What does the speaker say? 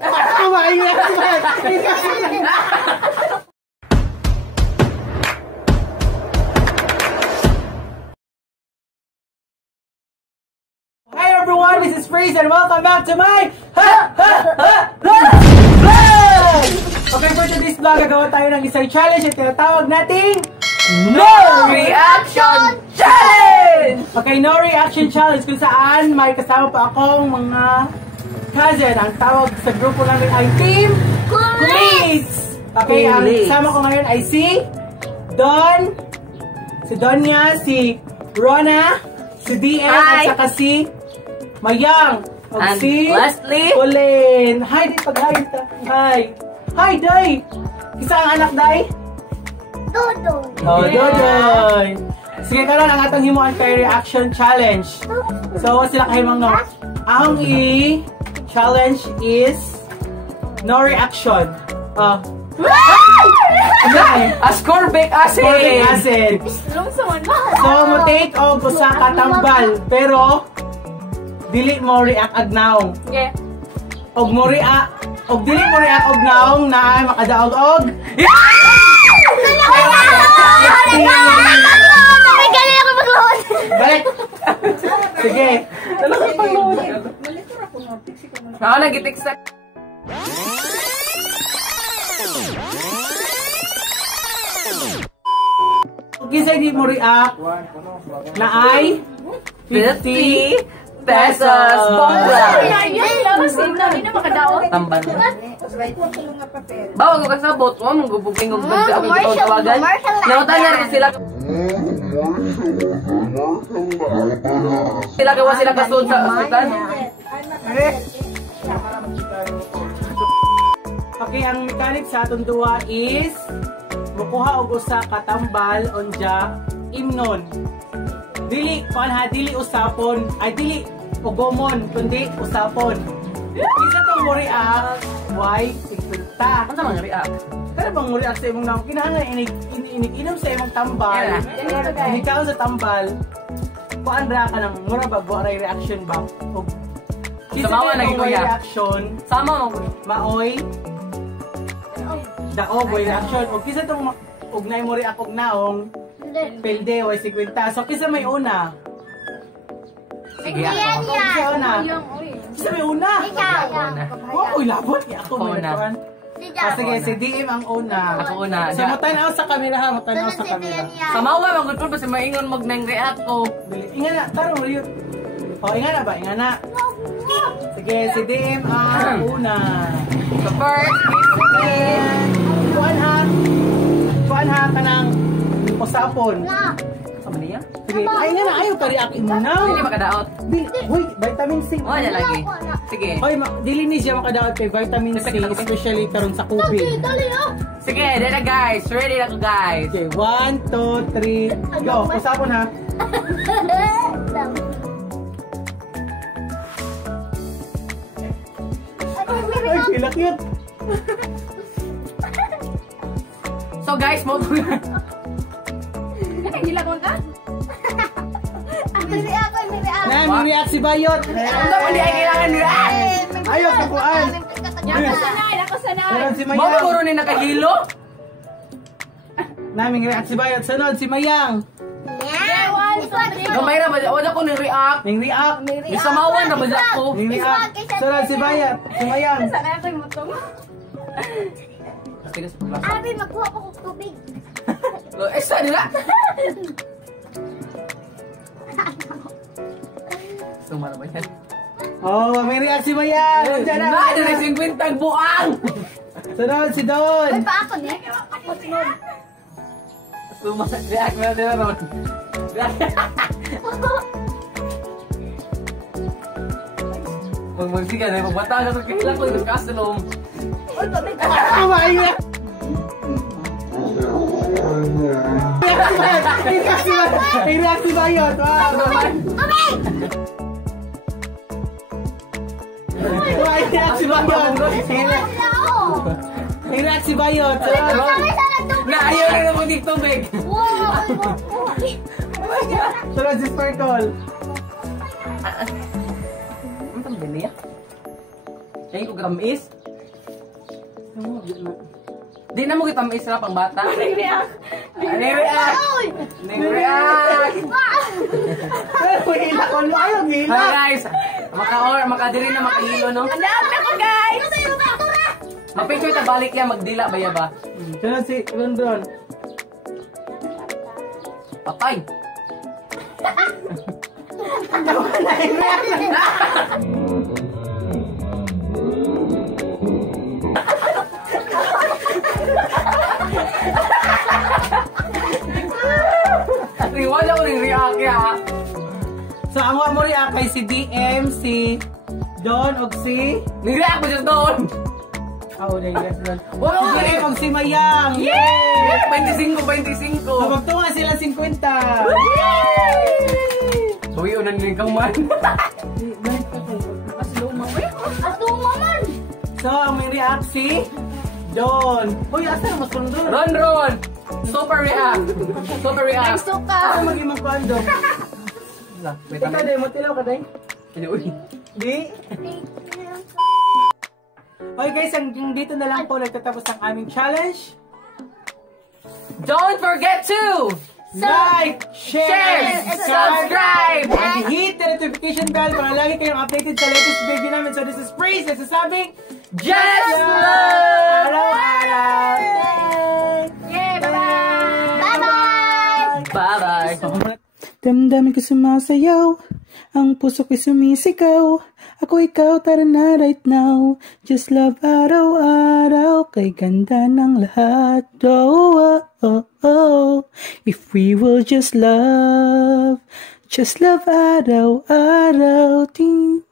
Hi everyone, this is Freeze and welcome back to my vlog! Okay, for today's vlog, gagawa tayo ng isang challenge at tinatawag nating No Reaction Challenge! Okay, No Reaction Challenge kung saan may kasama pa akong mga cousin. Ang tawag sa grupo namin ay Team Kulids! Okay, ang kasama ko ngayon ay si Don, si Donya, si Rona, si DM, at saka si Mayang, o si Colin. Hi, di pag-hi. Hi. Hi, Day. Isa ang anak, Day? Dodoy. Oh, Dodoy. Sige, karon ang atong himuan kay reaction challenge. So, sila kahimang no. Ang i-challenge is no reaction. Ascorbic acid. Ascorbic acid. So, mo take og usa ka tambal, pero dili mo react agnaong. Yeah. Og mo react, og dili mo react og naong na makadaog og. Balik. Sige. Ako nagitik sa... Kisa di mo react na ay 50 pesos bomba. Tamban. Bawa ko kasabot mo, magbubuking og bagsa ako ito tawagan. Nautan na rin sila. Kawa sila kasunod sa asutan. Okay, ang mechanic sa atong duwa is mukuha og usa ka tambal onja imnon. Dili dili usapon, ay dili ugomon kundi usapon. Isa tong mo react, why 50? Ano sa mga react? Pero bang mo react sa imong naong kinahanglan inom sa imong tambal. Inikaw sa tambal. Kuan ra ka nang mura ba buaray reaction ba? Og Samawa lagi ko ya. Reaction. Sama mo. Maoy. Dao boy reaction. Og kisa tong og nay mo react og naong pilde o 50. So kisa may una. Sige ako. Kisa una. Kisa may una. Uy, labot niya ako. Una. Sige, si DM ang una. Ako una. So matanaw sa camera ha, matanaw sa camera. Samawa magudpod kasi maingon mag nang react ko. Inga na, taro mo yun. O, inga na ba? Inga na. Sige, si DM ang una. So first, kuan ha ka ng usapon. sama niya? Sige, ay nga na, ayaw ka react mo na. Hindi makadaot. Uy, vitamin C. Oh, yan lagi. Sige. Hoy, dili ni siya makadaot kay vitamin C, especially karon sa COVID. Sige, dito na guys. Ready na ko guys. Okay, 1, 2, 3, go. Usapon ha. Ay, pila cute. So guys, mo May react si Bayot. Ano mo di ay kailangan react? Ayaw ka kuan. Ako sanay. Sunod si Mo Mayang. puro ni nakahilo? Naming react si Bayot. Sunod si Mayang. Gamay ra ba? Wala ko ni react. Ning react. Isamawan na ba ko? Ning react. Sunod si Bayot. Si Mayang. Sige sa paglas. Abi, magkuha ko ng tubig. Isa nila. Sumara ba yan? Oh, may react si Mayang. Diyan na. Na, dali 50 buang. Sunod si Don. Pa ako niya. Sumara, react mo na din ron. Magmagsiga na, magbata ka sa kahila ko, ito kasalom. Tama yun. May react si Bayot. Wow. May react si Bayot. May react si Bayot. Na, ayaw na naman yung tubig. Sunod si Sparkle. Ano itong bili ah? Ay, ko gamis. Di na mo kita maisra pang bata. React! Hila ko mo. Ayaw, hila. Hi guys! Makadiri na makahilo, no? Ang dami ako, guys! Mapicture ta balik yan, magdila ba ya ba? Diyan si London. Patay! Wala ko rin react ya. So, ang mo react kay si DM, si Don, o si... Ni-react mo dyan doon! Dahil yes, Don. Wala ko Si rin! DM, o si Mayang! Yay! 25! So, magtunga sila 50. Uy, unan nyo ikaw man. Atuman! So, ang may react si Don. Uy, asa mas kung Don? Ron! Super react! Super Ay, react! suka! Asa maging magkwando? Wait, Ikaw day, matilaw ka day? Uy! Di? Okay guys, hanggang dito na lang po nagtatapos ang aming challenge. Don't forget to Like, share, and subscribe! and hit the notification bell para lagi kayong updated sa latest video namin. So this is Praise, nagsasabing, Just love! Araw-araw! Yay! Bye-bye! Bye-bye! Damdamin ko sumasayaw, ang puso ko'y sumisigaw. Ako ikaw, tara na right now. Just love araw-araw, kay ganda ng lahat. Oh, oh, oh. If we will just love araw-araw. Ting.